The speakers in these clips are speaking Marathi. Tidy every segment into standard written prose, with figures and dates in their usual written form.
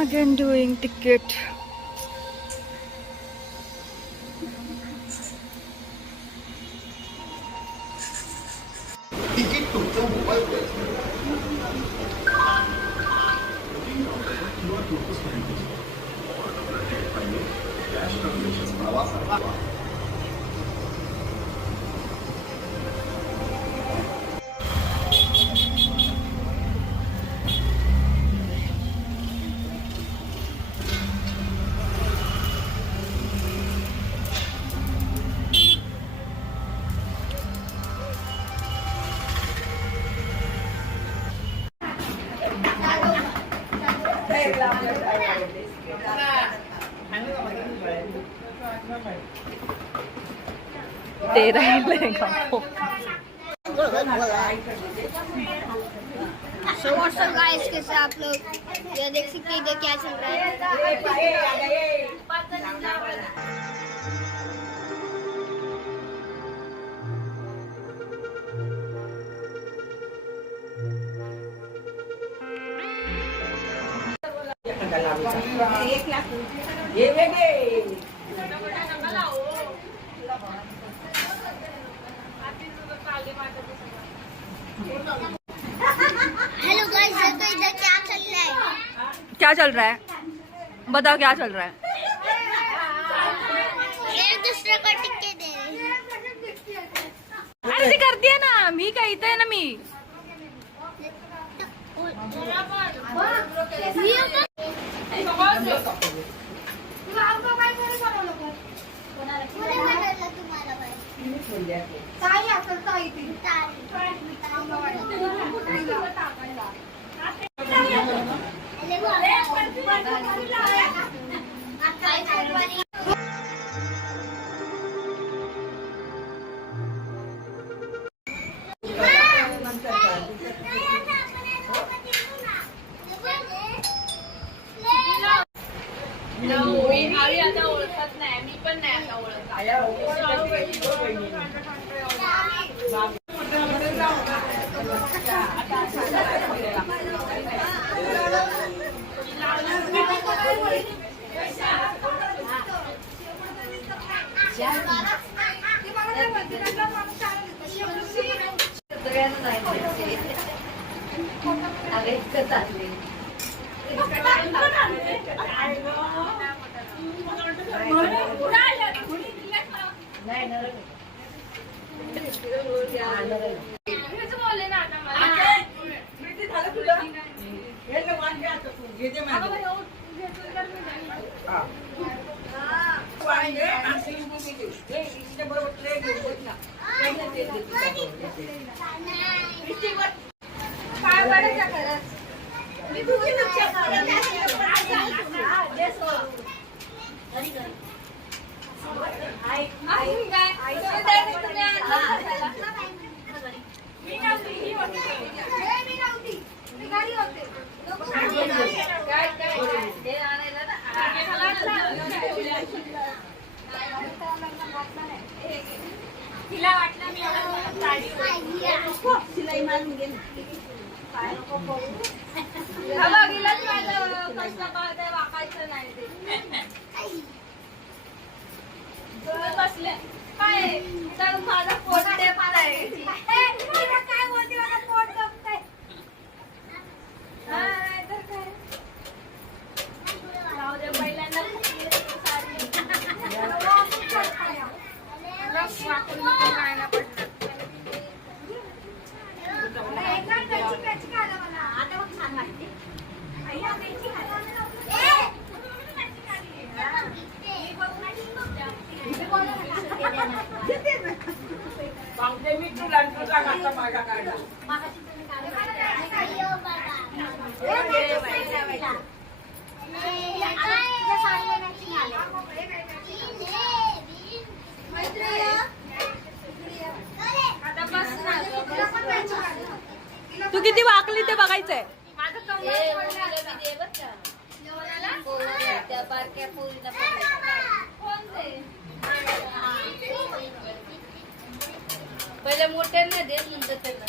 Again doing ticket. तिकीट तुमच्या मोबाईलवर दे रहे So what's up guys, कैसे आप लोग? ये देख सकते हैं इधर क्या चल रहा है। हेलो गाइस, तो इधर क्या चल रहा है? क्या चल रहा है? बताओ क्या चल रहा है? एक दूसरे को टिक्के दे रहे हैं। अरे करती है ना, मी काय इथे ना मी. आता ओळखत नाही, मी पण नाही आता ओळखत. तिला वाटलं मी सिलाई मारून गेली. वाकायचं नाही ते बसले काय तर माझा पोट आहे काय बोलते मला पोट गमतंय. तर काय जाऊ दे पहिल्यांदा तू किती वाकली ते बघायचंय. पहिले मोठ्यांना देत नंतर त्यांना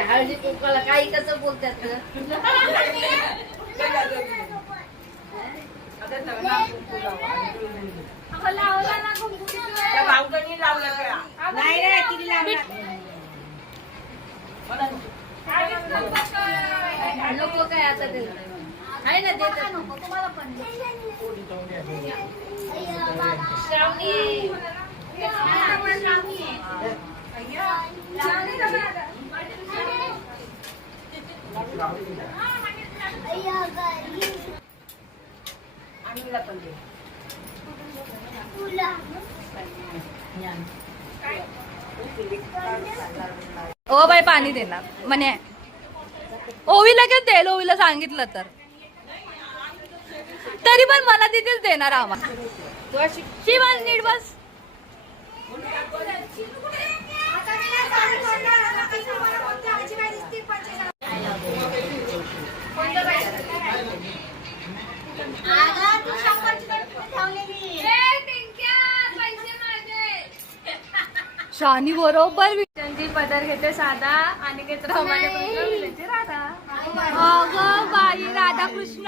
हळदी कुंकाला काही कसं बोलतात लावला ना त्या भाऊजांनी लावलं का? नाही रे तिने लावला नको काय आता ते आहे ना देत नको तुम्हाला पण श्रावणी आम्हीला पण दे ओ बाई पाणी देणार म्हणे ओवीला काय देईल ओवीला सांगितलं तर तरी पण मला तिथेच देणार आम्हाला शिवा नीट बस शानी बरोबर त्यांची पदर घेते साधा आणि घेते राधा अगं बाई राधाकृष्ण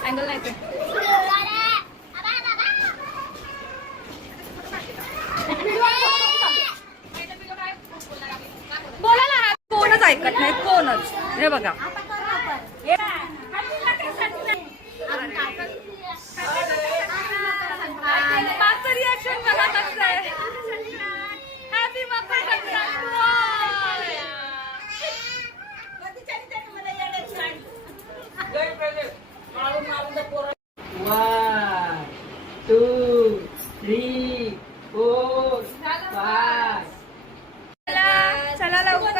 अँगल नाही ते. बोला ना कोणच ऐकत नाही कोणच हे बघा माझं रिॲक्शन मला कसं आहे happy Makar Sankrant One, two, three, four, five. चला लवकर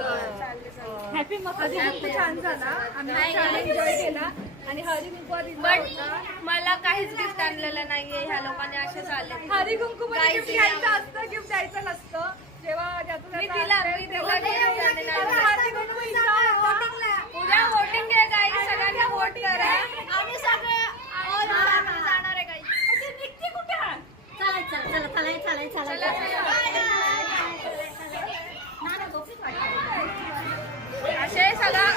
हॅपी मकर खूप छान झाला आम्ही एन्जॉय केला आणि हरी कुंकू मला काहीच गिफ्ट आणलेलं नाहीये ह्या लोकांनी असे चालले हरी कुंकू गिफ्ट द्यायचं असतं गिफ्ट द्यायचं नसतं जेव्हा मी तिला हळदी कुंकू उद्या वोटिंग आहे गाई सगळ्यांना वोट करा आम्ही सगळे जाणार आहे गाई निघते कुठे असे सगळं